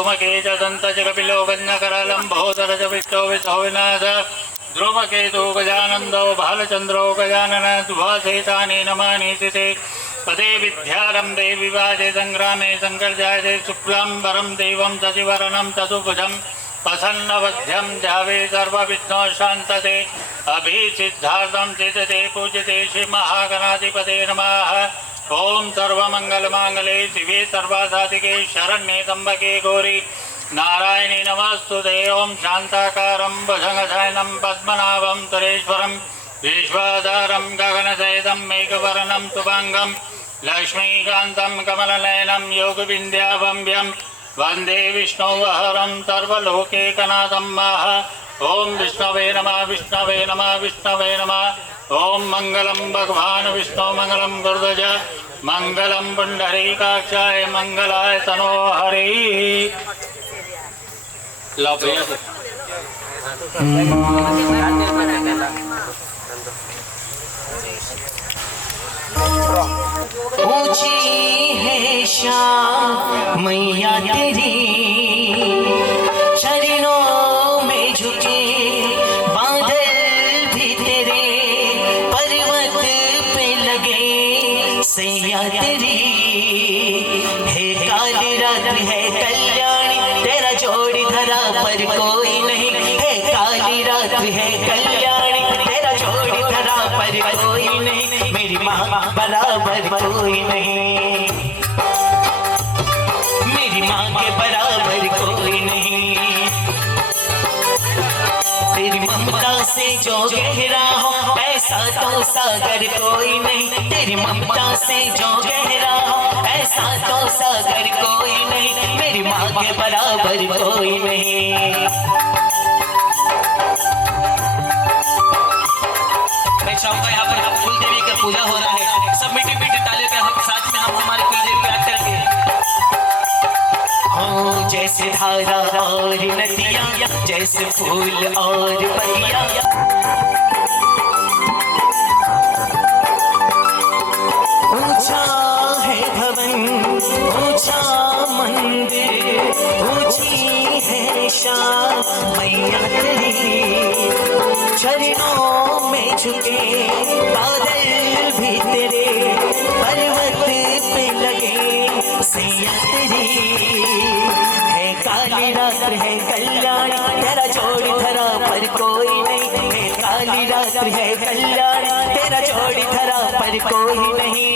सुमके च दन्त च कपिलो गञ्जकरालं बहुधर च विष्टो विषो विनाश ध्रुवकेतु गजानन्दो भालचन्द्रो गजानन दुभासेतानि नमानीति ते पदे विद्यारम्भे विवादे संग्रामे संकर्षाये शुक्लाम्बरं देवं शशिवर्णं चतुर्भुजं प्रसन्नवध्यं ध्यावे सर्वविघ्नो शान्तते अभिसिद्धार्थं चितते पूजते श्रीमहागणाधिपते नमः। ओम सर्वमंगलमांगले शिवे सर्वासाधिके शरण्ये त्र्यंबके गौरी नारायणी नमस्तुते। ओम शांताकारं भुजगशयनं पद्मनाभं सुरेश्वरं विश्वाधारं गगनसहितं मेघवर्णं शुभांगं लक्ष्मीकान्तं कमलनयनं योगविन्द्यावन्द्यं वन्दे विष्णुवहरं सर्वलोकैकनाथं मः। ओम विष्णवे नमः विष्णवे नमः विष्णवे नमः। ओम मंगलम भगवान विष्णु मंगलम गुरुध्वज मंगलम पुंडरीकाक्षाय मंगलाय तनो हरि। ऊंची है शान मैया तेरी शरणों में झुके बादल भी तेरे पर्वत पे लगे सैया तेरी है काली रात है कल्याणी तेरा जोड़ी धरा पर कोई नहीं है काली रात है कल्याणी तेरा जोड़ी धरा पर कोई नहीं मेरी माँ बराबर कोई नहीं मेरी माँ के बराबर कोई नहीं तेरी ममता से जो गहरा हो ऐसा तो सागर कोई नहीं तेरी ममता से जो गहरा हो ऐसा तो सागर कोई नहीं मेरी माँ के बराबर कोई नहीं। मैं चाहूंगा यहाँ पर कुल देवी का पूजा हो रहा है, सब मीठी मीठी तालियों के हम साथ में हम हमारे कुल देवी को याद करेंगे। हो जैसे धारा और नदियाँ जैसे फूल और पत्तियाँ ऊंचा है भवन ऊंचा मंदिर ऊंची है शान मैया तेरी चरणों में झुके बादल भी तेरे पर्वत पे लगे सैया तेरी है काली रात है कल्याणी तेरा जोड़ी धरा पर कोई नहीं है काली रात है कल्याणी तेरा जोड़ी धरा पर कोई नहीं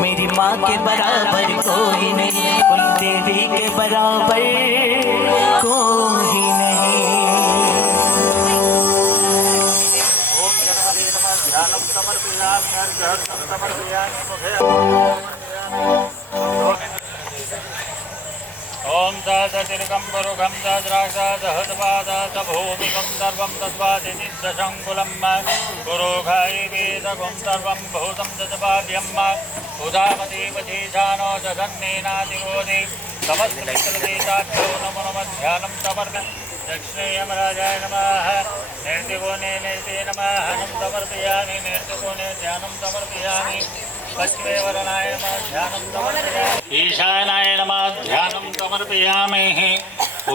मेरी माँ के बराबर कोई नहीं कुल देवी के बराबर कोई नहीं। ओम दासतिर्गं पुरुषं दाद्राक्षादहद्वादात भूमिकं सर्वं तद्वादिनिदशङ्कुलं पुरोघाय वेदगुं सर्वं भूतं तद्वाद्यं उदामतीपथीशानो दधन्नेनादिगोदे समस्तमित्रदेताभ्यो नमो नमः। ध्यानं समर्पयामि दक्षिणे यमराजाय नमः नैतिकोणे नैते नमः हनं समर्पयामि नैतिकोणे ध्यानं समर्पयामि पश्चिमे वरणाय नमः ध्यानं समर्पयामि ईशानाय नमः ध्यानं समर्पयामि।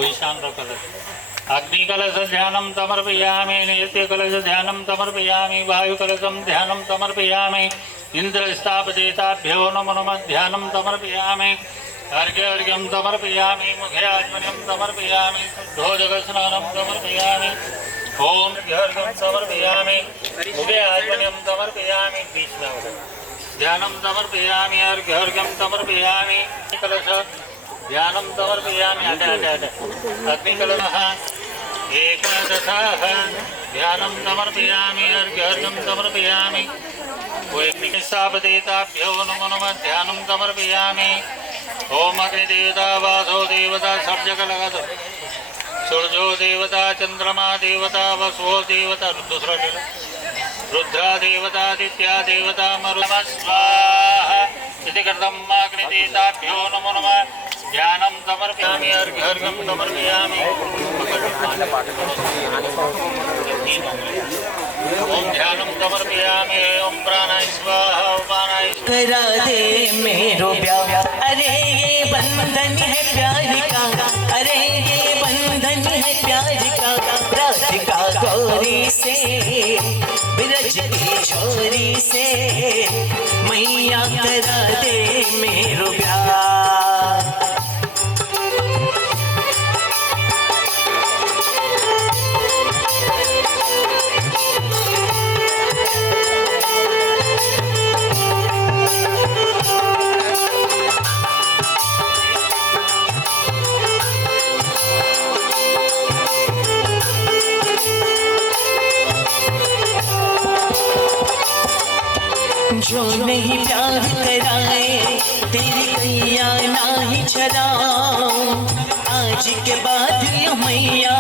ईशान कलश अग्निकलश ध्यानं समर्पयामि नैत्यकलश ध्यानं समर्पयामि वायुकलशं ध्यानं समर्पयामि इंद्रस्तापदेताभ्यो नमो नमः ध्यानं समर्पयामि अर्घ्यं समर्पयामि मुखे आत्मनिं समर्पयामि शुद्धोदकस्नानं समर्पयामि ओम अर्घ्यं समर्पयामि मुखे आत्मनिं समर्पयामि ध्यानं समर्पयामि अर्घ्यं समर्पयामि कलश ध्यानं समर्पयामि अग्निकलशः एकादशः ध्यानं समर्पयामि अर्घ्यं समर्पयामि स्थापदेताभ्यो नमो नमः ध्यानं समर्पयामि। ओम अग्निदेवता वासो देवता सब जगह लगा दो सूर्यो देवता चंद्रमा देवता वसुओ देवता दूसरा रुद्रा देवता आदित्या देवता मरुत स्वाहा इति कृतं अग्निदेवताभ्यो नमो नमः ध्यानं समर्पयामि अर्घ्यं समर्पयामि ओम ध्यानं समर्पयामि ओम प्राणाय स्वाहा उपानाय करा दे मेरो प्यार अरे ये बंधन है प्यार ब्रज की छोरी से मैया करा दे मेरो प्यार। जो नहीं प्यार कराए तेरी कैया नाही चराऊं, आज के बाद यो मैया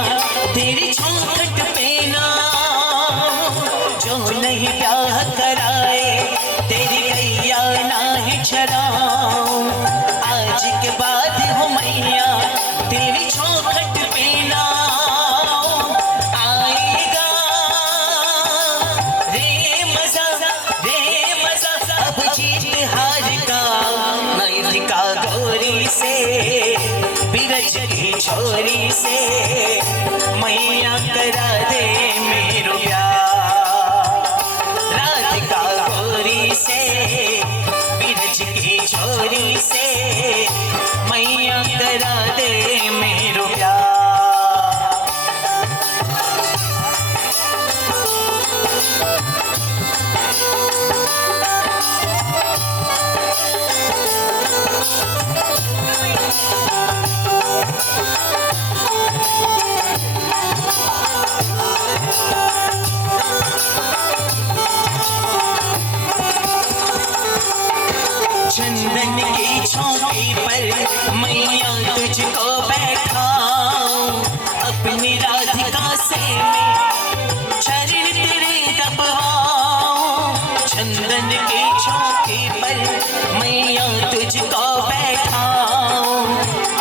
तेरी चौखट पे ना। जो नहीं प्यार कराए तेरी कैया नाही चराऊं, आज के बाद हो मैया तेरी चौखट पे ना। आएगा रे मजा अब जीत हार का मैया गौरी से ब्रज की छोरी से मैया करा दे मेरो प्यार। राधिका गौरी से ब्रज की छोरी से मैया करा दे मेरो प्यार। चंदन की चौकी पर मैया तुझको बैठाऊं, अपनी राधिका से मैं चरण तेरे दबाऊं। चंदन की चौकी पर मैया तुझको बैठाऊं,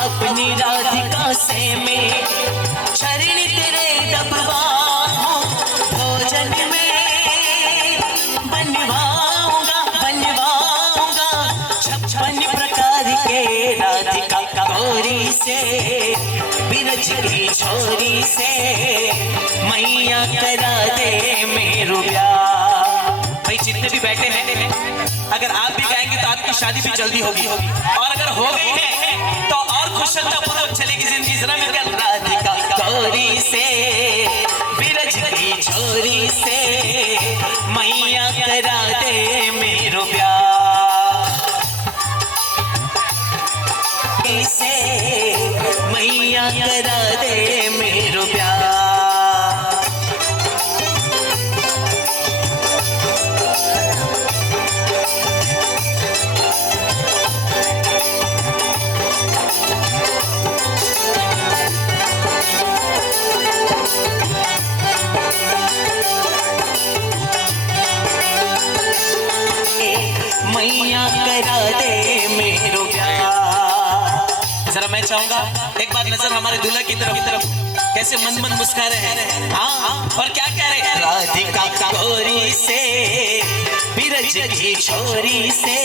अपनी राधिका से मैं चरण तेरे दबाऊं। भोजन में बनवाऊंगा 56 प्रकार के राधिका गौरी से ब्रज की छोरी से मैया करा दे मेरो प्यार। भाई जितने भी बैठे हैं, अगर आप भी गाएंगे तो आपकी शादी भी जल्दी होगी, और अगर हो गई है तो और खुशहाल चलेगी जिंदगी। जरा मैं क्या राधिका गौरी से ब्रज की छोरी से मैया करा दे मेरो प्यार। से मैया करा दे मेरो प्यार। मैया करा दे मेरो प्यार। जरा मैं चाहूंगा एक बार नजर हमारे दूल्हा की तरफ कैसे मन मन मुस्कुरा रहे हैं। हाँ और क्या कह रहे हैं? राधिका गौरी से ब्रज की छोरी से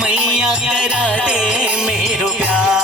मैया करा दे मेरो प्यार।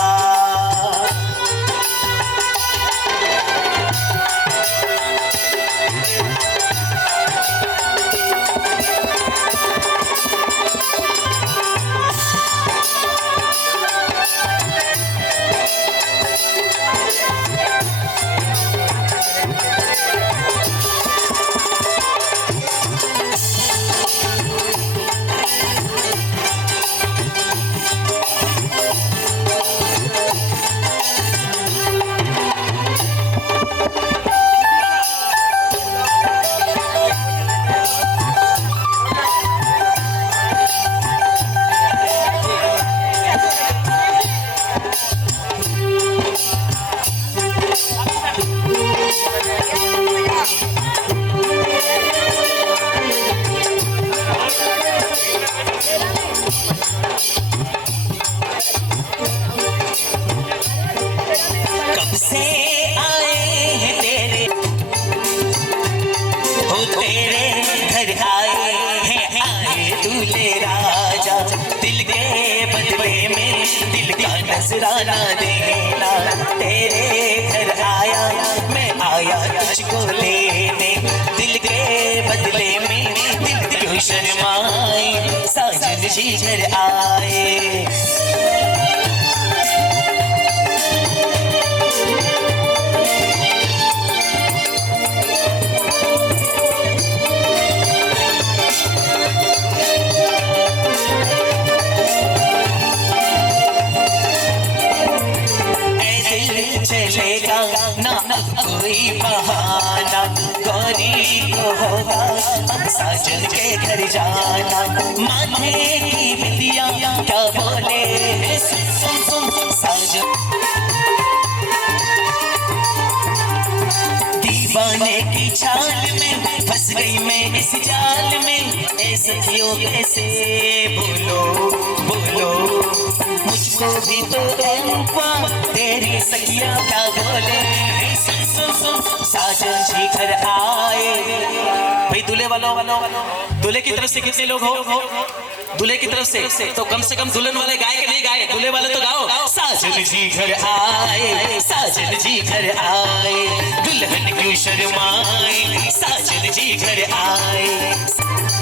नजराना देना, तेरे घर आया मैं आया तुझको लेने, दिल के बदले शर्माए, साजन जी घर आए। चलेगा ना कोई बहाना, गौरी को होगा अब साजन के घर जाना। माथे की बिटिया क्या बोले, सुन सुन सुन साजन। दीवाने की चाल में फंस गई मैं इस जाल में, ऐसे क्यों कैसे बोलो बोलो, मुझको भी तो तेरी सखिया क्या बोले। सुन सुन सुन साजन जी घर आए। भाई दूल्हे वालों, दूल्हे की तरफ से कितने लोग हो? दूल्हे की तरफ से तो कम दुल्हन वाले गाए कि नहीं गाए? दूल्हे वाले तो गाओ। साजन जी घर आए, साजन जी घर आए, दुल्हन क्यों शर्माए, साजन जी घर आए।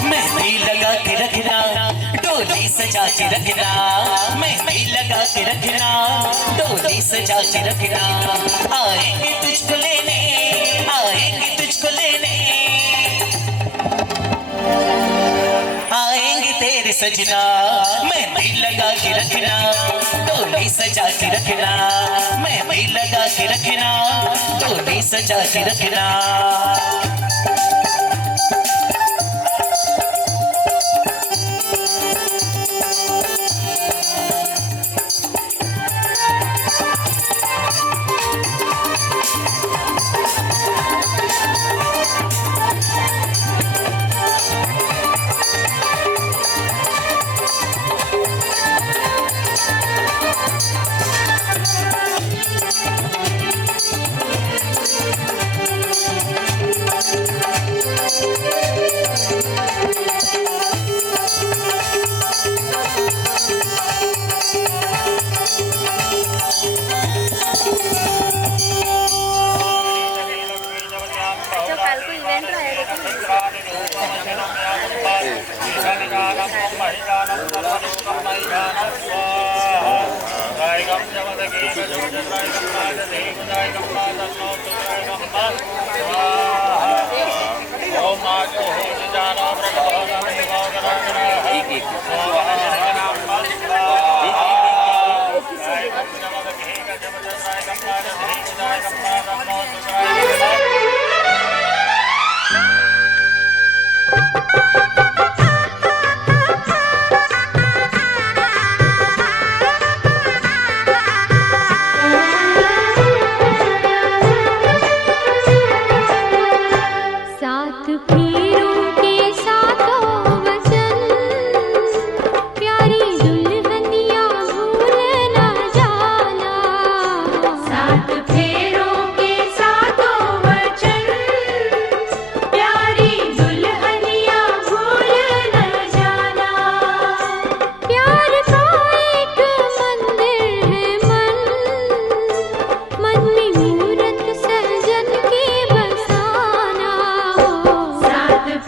मेहंदी लगा के रखना, डोली सजा के रखना, मेहंदी लगा के रखना, डोली सजा के रखना। आएंगे तुझको लेने, आएंगे तुझको लेने, आएंगे तेरे सजना। मेहंदी लगा के रखना, डोली सजा के रखना, मेहंदी लगा के रखना, डोली सजा के रखना।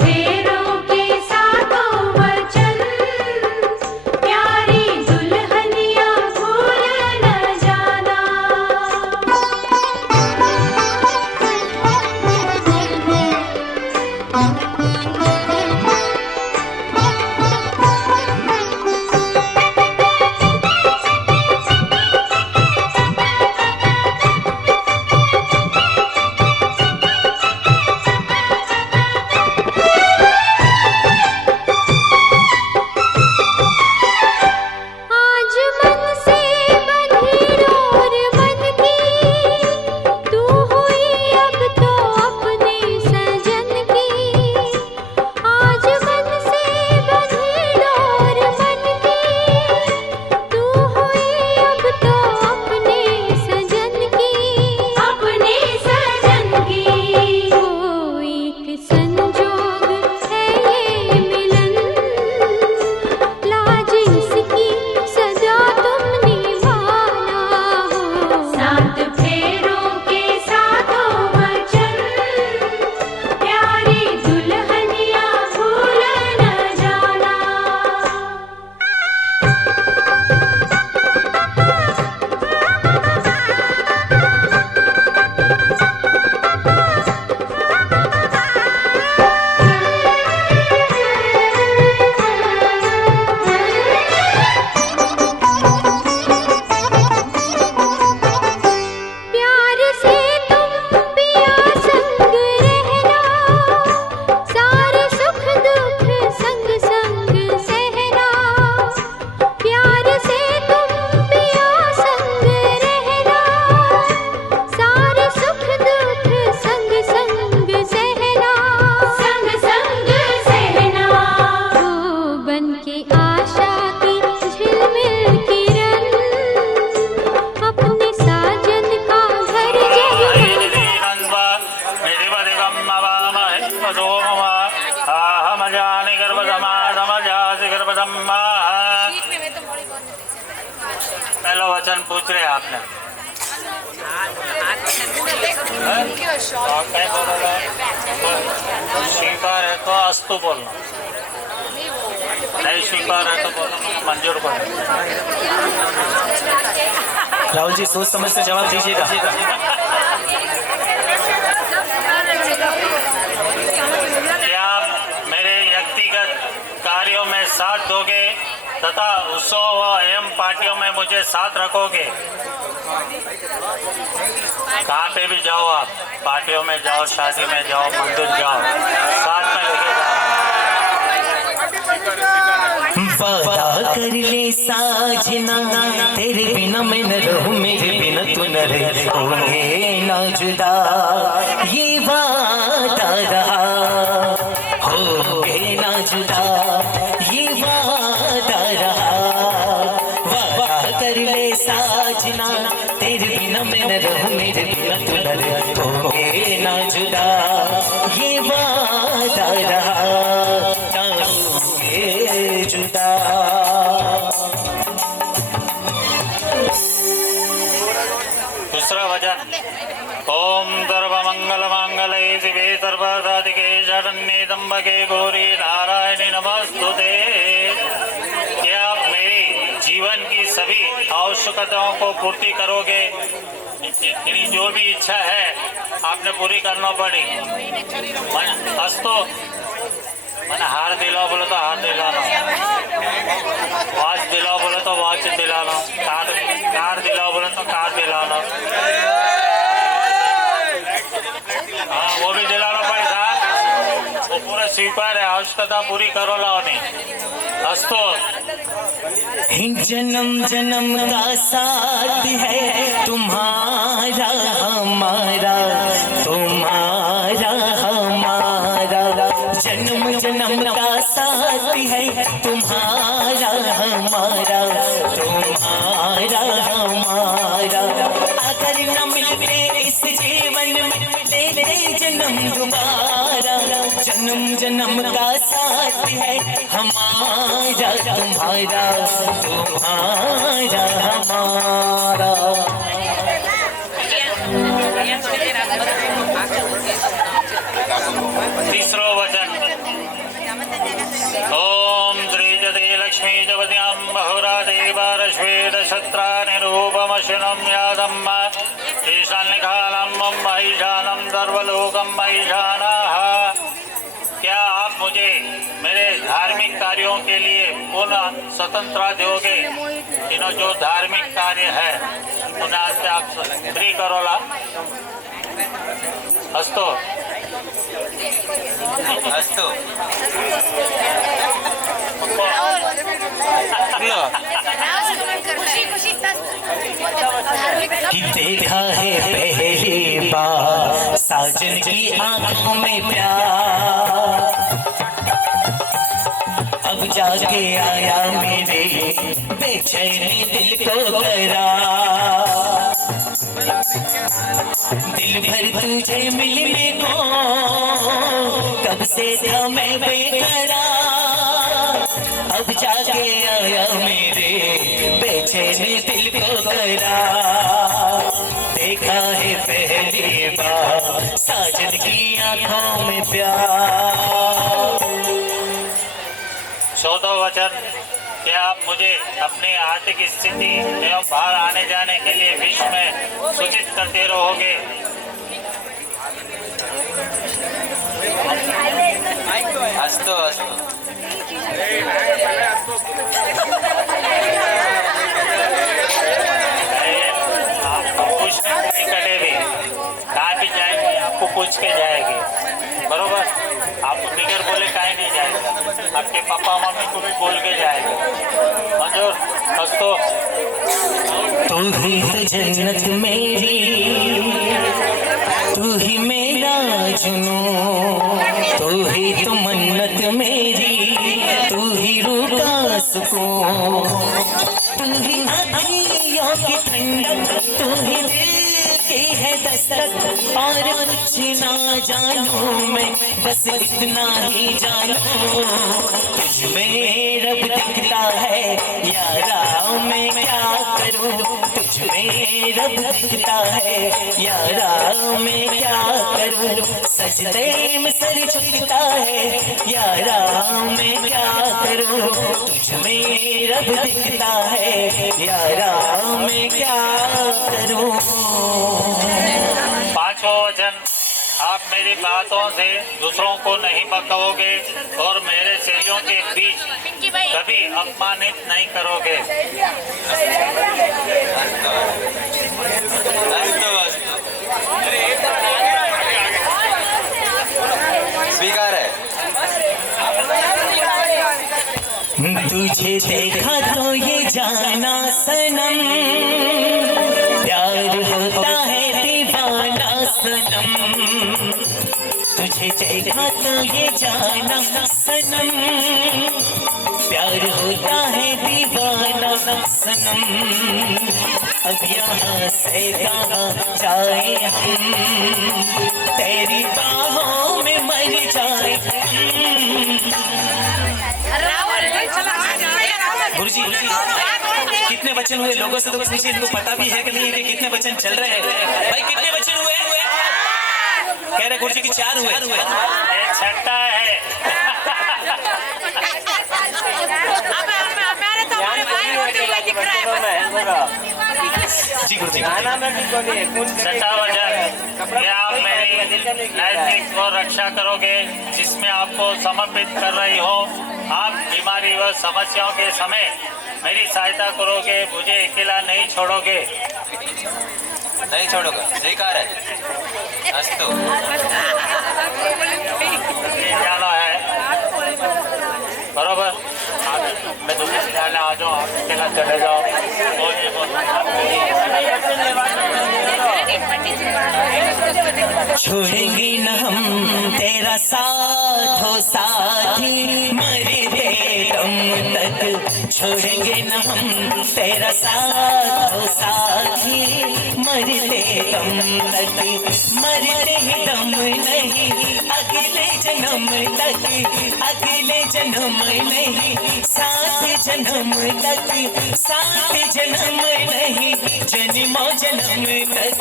फेर जानि गर्भधमाधमजासि गर्भधम्मा। पहला वचन पूछ रहे आपने, आप क्या बोल रहे हैं? स्वीकार है तो अस्तु बोलना, नहीं स्वीकार है तो बोलना मंजूर करो। राहुल जी सोच समझ से जवाब दीजिएगा। क्या आप मेरे व्यक्तिगत कार्यों में साथ दोगे तथा उत्सव एवं पार्टियों में मुझे साथ रखोगे? कहाँ पे भी जाओ आप, पार्टियों में जाओ, शादी में जाओ, मंदिर जाओ, साथ में लेके जाओ। वादा कर ले साजना, तेरे बिना मैं न रहूं, मेरे बिना तू न रहे, होंगे ना जुदा, ये वादा रहा, होंगे ना जुदा, ये वादा रहा। वादा कर ले साजना, तेरे बिना मैं न रहूं, मेरे बिना तू न रहे, होंगे ना जुदा, ये वादा रहा, ना होंगे जुदा। दूसरा वचन, ओम सर्वमंगल मांगल्ये शिवे सर्वसाधिके शरण्ये त्र्यंबके गौरी नारायणी नमस्तुते। क्या आप मेरी जीवन की सभी आवश्यकताओं को पूर्ति करोगे? तेरी जो भी इच्छा है आपने पूरी करना पड़ी। अस्तु, मैंने हार दिलाओ बोले तो हार दिलाना, वॉच दिलाओ बोले तो वॉच दिलाना, कार दिलाओ बोले तो कार दिलाना, हाँ वो भी दिलाना पड़ेगा। वो पूरा स्वीकार है, आवश्यकता पूरी करो लाओनी। अस्तु। जन्म जन्म का साथ है तुम्हारा हमारा, तुम्हारा हमारा, जन्म जन्म का साथ है तुम्हारा हमारा, तुम्हारा हमारा। अगर न मिलते इस जीवन में मिले जन्म दोबारा, जन्म जन्म का साथ है हमारा तुम्हारा, तुम्हारा हमारा। तीसरो वचन, ओम श्रीजते लक्ष्मी जपद्यां बहुरा देवारश्वेद शत्रा निरूपमशनम यादम ईशान्यकालम महिषानम सर्वलोकम महिषानाः। क्या आप मुझे मेरे धार्मिक कार्यों के लिए पुनः स्वतंत्रता दोगे? इन्हों जो धार्मिक कार्य है उन्हें आज से आप फ्री करोला। अस्तु। अस्तु। कि देखा है पहली बार साजन की आंखों में प्यार, अब जाके आया मेरे बेचैनी दिल को करार। दिल भर तुझे मिलने को कब से था मैं बेकरार, अब जाके आया मेरे बेचैनी दिल को करार। देखा है पहली बार साजन की आंखों में प्यार। चौथा वचन, क्या आप मुझे अपनी आर्थिक स्थिति एवं बाहर आने जाने के लिए विश्व में सूचित करते रहोगे? अस्तु अस्तु। आपको पूछने नहीं कटे भी, कहाँ भी जाएंगे आपको पूछ के जाएगी, बरोबर? आपको बिगर बोले कहीं नहीं जाएगा, आपके पापा मम्मी को भी बोल के जाएगा। मंजूर? अस्तु। तू ही तो जन्नत मेरी, तू ही मेरा जुनून, तू ही तो मन्नत मेरी, तू ही रूह का सुकून, तू ही आँखों की ठंडक, तू ही दिल की है दस्तक, और कुछ ना जानूं मैं बस इतना ही जानो तुझ में रब दिखता है यारा मैं क्या करूं, तुझ में रब दिखता है यारा मैं क्या करूं, सजदे में सर झुकता है यारा मैं क्या करूं, तुझ में रब दिखता है यारा मैं क्या करूं। पांचों वचन, आप मेरी बातों से दूसरों को नहीं बकाओगे और मेरे चेलियों के बीच कभी अपमानित नहीं करोगे। स्वीकार है। तुझे देखा तो ये जाना सनम, प्यार होता है दीवाना सनम, तुझे देखा तो ये जाना सनम, प्यार होता है दीवाना सनम, अब यहाँ से कहाँ जाए हम, तेरी बाहों में मर जाए गुरुजी कितने वचन हुए? लोगों से तो पूछिए, इनको पता भी है कि नहीं कि कितने वचन चल रहे हैं? भाई कितने वचन हुए? कह रहे गुरुजी की 4 हुए। एक छठा है। जी गुरुजी। छठा वचन, ये आप मेरी नैतिक और रक्षा करोगे जिसमें आपको समर्पित कर रही हो। आप बीमारी व समस्याओं के समय मेरी सहायता करोगे, मुझे अकेला नहीं छोड़ोगे। नहीं छोड़ोगा, स्वीकार है। अस्तु। जाना है बरोबर। मैं दूसरे सिखाने आ जाऊँ, आप अकेला चले जाओ। छोड़ेंगे न हम तेरा साथ हो साथी, मरते दम तक छोड़ेंगे न हम तेरा साथ हो साथी, मरते दम तक, मरते ही दम नहीं अगले जन्म तक, अगले जन्म नहीं साथ जन्म तक, साथ जन्म नहीं जन्मों जन्म तक।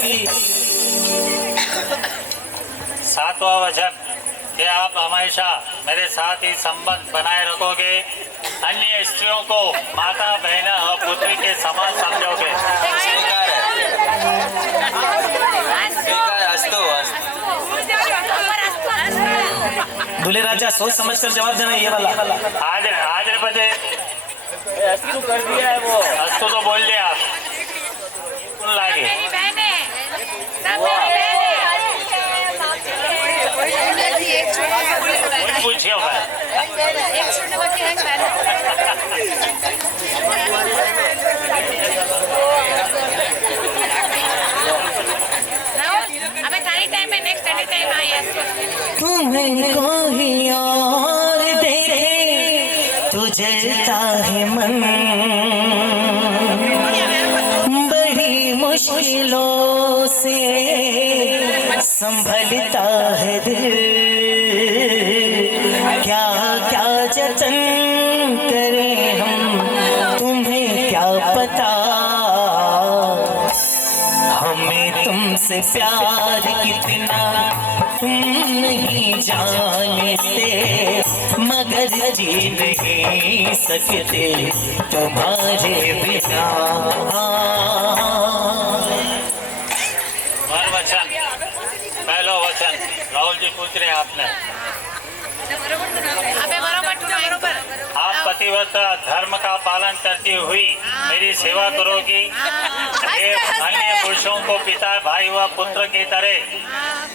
सातवां वचन, कि आप हमेशा मेरे साथ ही संबंध बनाए रखोगे, अन्य स्त्रियों को माता बहन और पुत्री के समान समझोगे। स्वीकार है। स्वीकार। अस्तु। दूल्हे राजा सोच समझ कर जवाब देना ये वाला। आज बजे अस्तु कर दिया है वो। अस्तु तो बोल दिया आप। सुन लागे। पूछिए भाई। तुमको ही और देखे तो जलता है मन, बड़ी मुश्किलों से संभलता है दिल, क्या क्या जतन करें हम तुम्हें क्या पता, हमें तुमसे प्यार कितना तुम नहीं जानते, मगर जी नहीं सकते तुम्हारे बिना। वचन, पहला वचन राहुल जी पूछ रहे हैं आपने। आप पतिव्रता धर्म का पालन करती हुई मेरी सेवा करोगी, अन्य पुरुषों को पिता भाई व पुत्र की तरह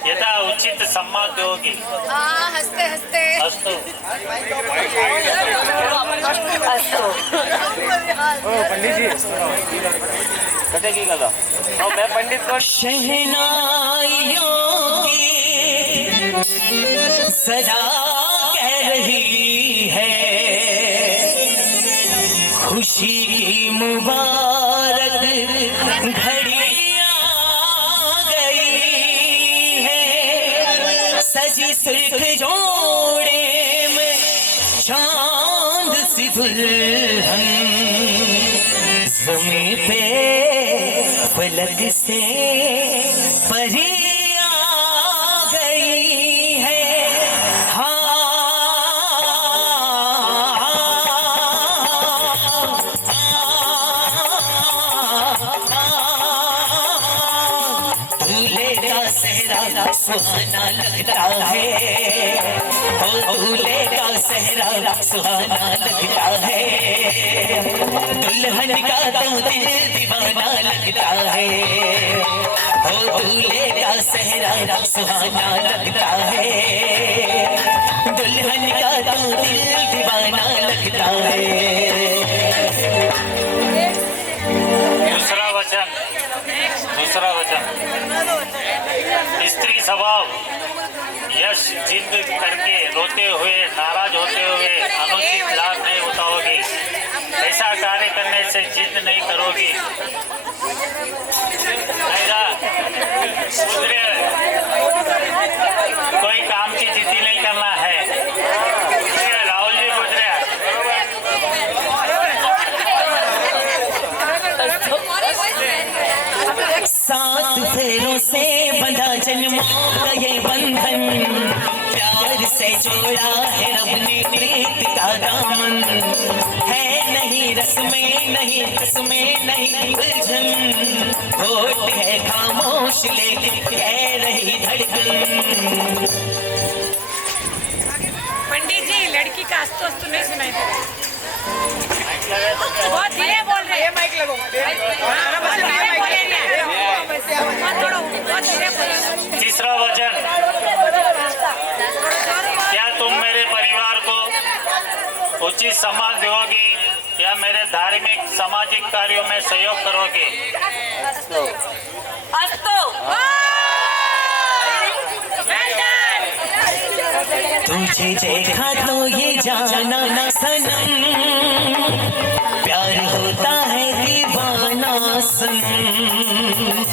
यथा उचित सम्मान दोगी। हंसते हंसते अस्तु। पंडित जी कटे की गला मैं पंडित को शहनाइयों की सदा कह रही है, खुशी की मुबारक घड़ी आ गई है, सजी सुर्ख एक जोड़े में चांद सी दुल्हन ज़मीं पे फलक से परी आ गई है। दूल्हे का सेहरा सुहाना लगता है, ओ दूल्हे का सेहरा सुहाना लगता है, दुल्हन का तो दिल दीवाना लगता है, ओ दूल्हे का सेहरा सुहाना लगता है, दुल्हन का तो दिल दीवाना लगता है। दूसरा वचन स्त्री स्वभाव यश जिद करके रोते हुए नाराज होते हुए अनुचित लाभ नहीं उठाओगी, ऐसा कार्य करने से जिद नहीं करोगी। कोई काम की जिद्दी नहीं करना है। राहुल जी पूछ रहे हैं। सात फेरों से बंधा जन्मों का ये बंधन, प्यार से जोड़ा है रब ने प्रीत का दामन, है नहीं रस में नहीं रस में नहीं उलझन, होठ है खामोश लेकिन कह रही धड़कन। पंडित जी लड़की का अस्तोस्त नहीं सुनाई दे रहा। बहुत धीरे बोल रहे हैं। माइक लगो। तीसरा वचन, क्या तुम मेरे परिवार को उचित सम्मान दोगी या मेरे धार्मिक सामाजिक कार्यों में सहयोग करोगे? तुझे देखा तो ये जाना ना सनम, प्यार होता है दीवाना सनम,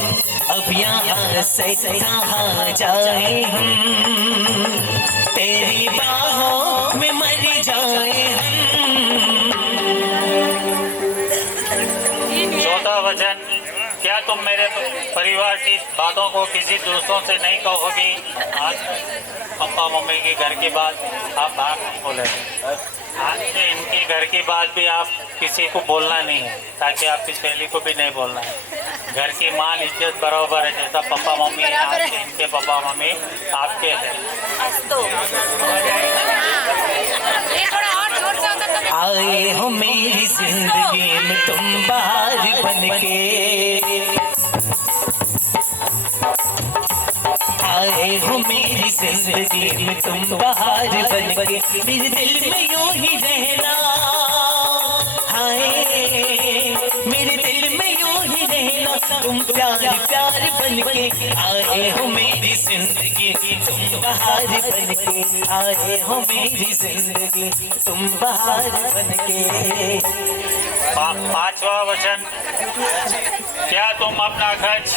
अब यहाँ से कहाँ जाए हम, तेरी बाहों में मर जाए हम। चौथा वचन, क्या तुम मेरे परिवार की बातों को किसी दोस्तों से नहीं कहोगी? आज पापा मम्मी की घर की बात आप बाहर नहीं बोलेंगे। आज से इनकी घर की बात भी आप किसी को बोलना नहीं है, ताकि आपकी सहेली को भी नहीं बोलना है। घर की मान इज्जत बराबर है, जैसा पापा मम्मी आपके, इनके पापा मम्मी आपके हैं। आए हो मेरी जिंदगी में तुम बाहर बनके, आए हो मेरी जिंदगी में तुम बाहर बनके, मेरे दिल में यूं ही रहना, हाय मेरे दिल में यूं ही रहना, तुम प्यार प्यार बनके, आए हो मेरी जिंदगी तुम बाहर बनके, आए हो मेरी जिंदगी तुम बाहर बनके। पांचवा वचन, क्या तुम अपना खर्च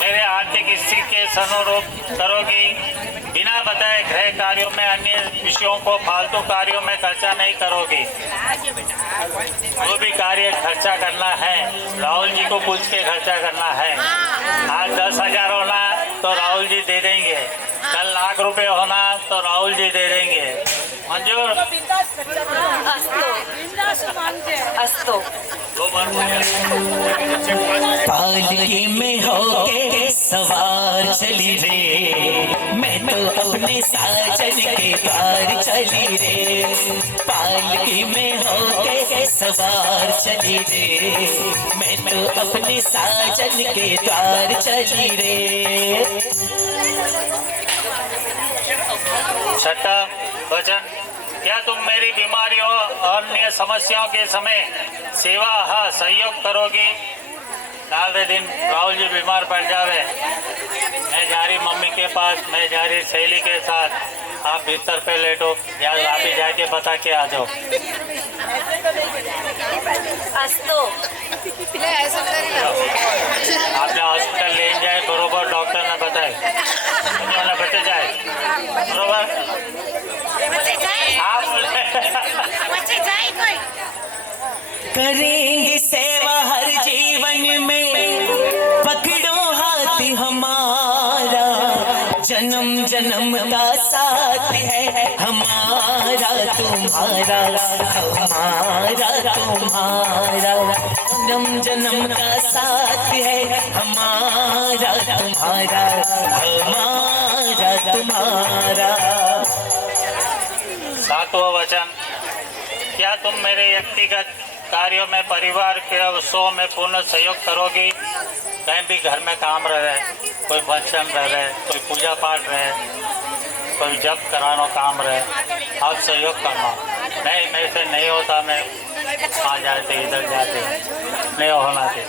मेरे आर्थिक स्थिति के अनुरूप करोगी? बिना बताए गृह कार्यों में अन्य विषयों को फालतू कार्यों में खर्चा नहीं करोगी। जो भी कार्य खर्चा करना है राहुल जी को पूछ के खर्चा करना है। आज 10,000 होना तो राहुल जी दे देंगे, कल लाख रुपए होना तो राहुल जी दे देंगे। मंजूर? अस्तो। पालकी में होके सवार चली रे, मैं तो अपने साजन के द्वार चली रे, पालकी में होके सवार चली रे, मैं तो अपने साजन के द्वार चली रे। छठा वचन, क्या तुम मेरी बीमारियों और अन्य समस्याओं के समय सेवा सहयोग करोगी? कल दिन राहुल जी बीमार पड़ जावे, मैं जा रही मम्मी के पास, मैं जा रही सहेली के साथ, आप बिस्तर पे लेटो या आप ही जाके बता के आ जाओ। आपने हॉस्पिटल ले जाए बरोबर डॉक्टर ने बताए तुम्हाला बचे जाए बरोबर आप करेंगे सेवा हर जीवन में, पकड़ो हाथ हमारा, जन्म जन्म का साथ है हमारा तुम्हारा, हमारा तुम्हारा, जन्म जन्म का साथ है हमारा तुम्हारा, हमारा तुम्हारा। सातवां वचन, क्या तुम मेरे व्यक्तिगत कार्यों में, परिवार के अवसरों में पूर्ण सहयोग करोगी? कहीं भी घर में काम रहे, कोई फंक्शन रहे, कोई पूजा पाठ रहे, कोई जप करानो काम रहे, आप सहयोग करना। नहीं मेरे से नहीं होता, मैं वहाँ जाते इधर जाते, नहीं होना चाहिए।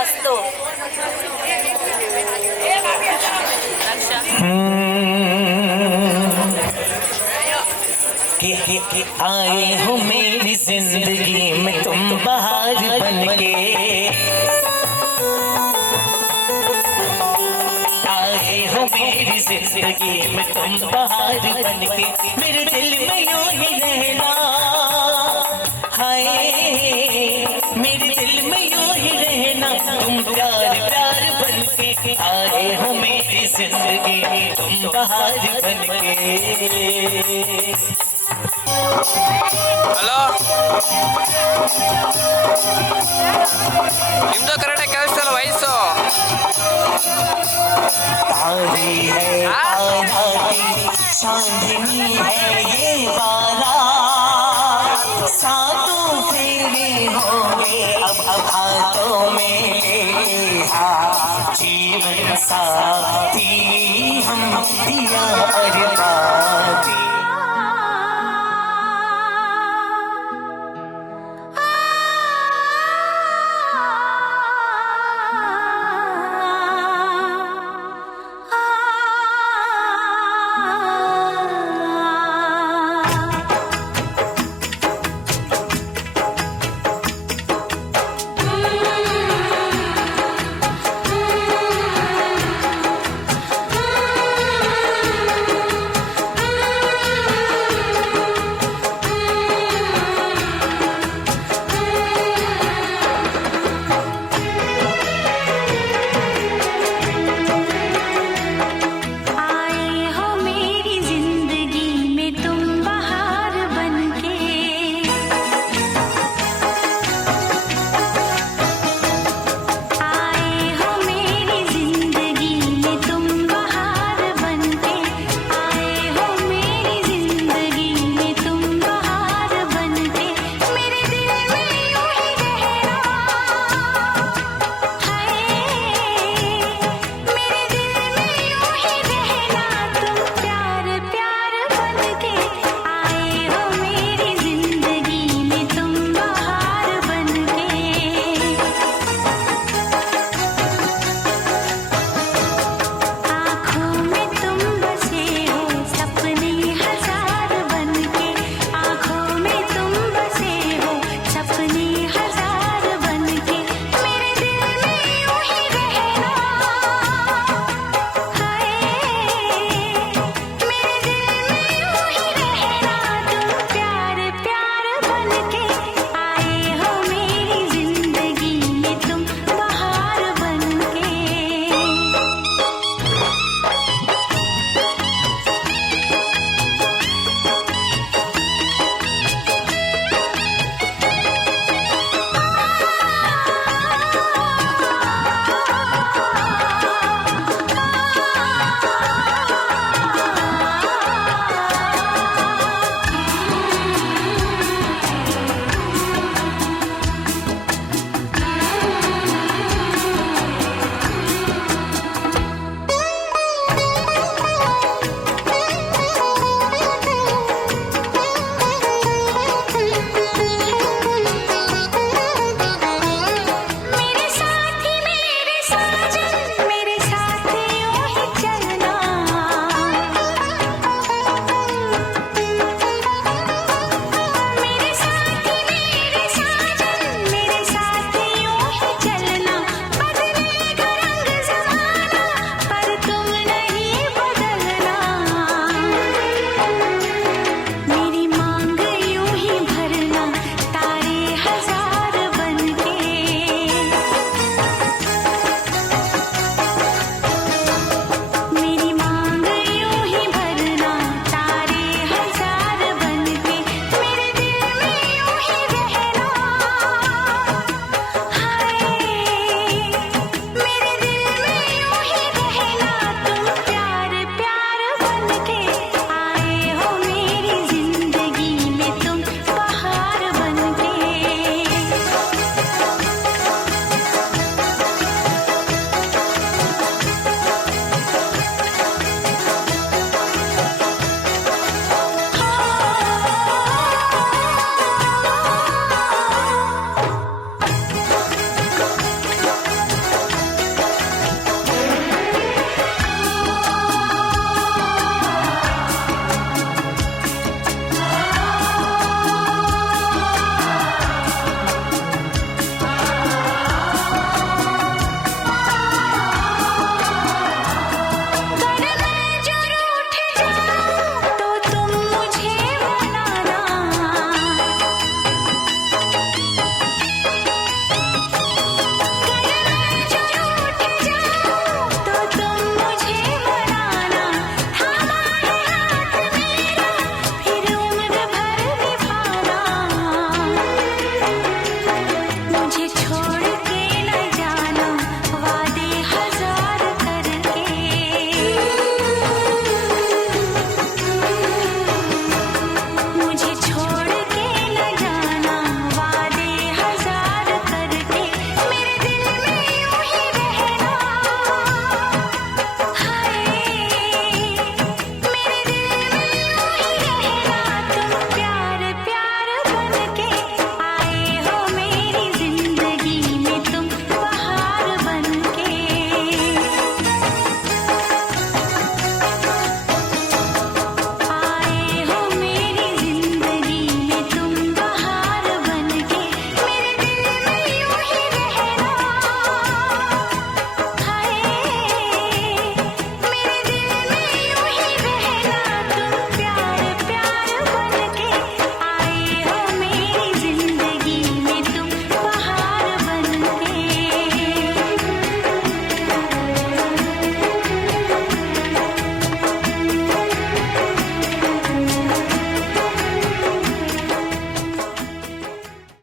अस्तु। कि आए हो मेरी जिंदगी में तुम बहार बनके, आए हो मेरी जिंदगी में तुम बहार बनके, मेरे दिल में यूं ही रहना, हाय मेरे दिल में यूं ही रहना, तुम प्यार प्यार बनके, आए हो मेरी जिंदगी में तुम बहार बनके। ಹಲೋ ನಿಮ್ದು ಕರೆಕ್ಟಾಗಿ ಕೇಳಿಸ್ತಲ್ಲ ವಯಸ್ಸು तारी है चांदनी है ये बात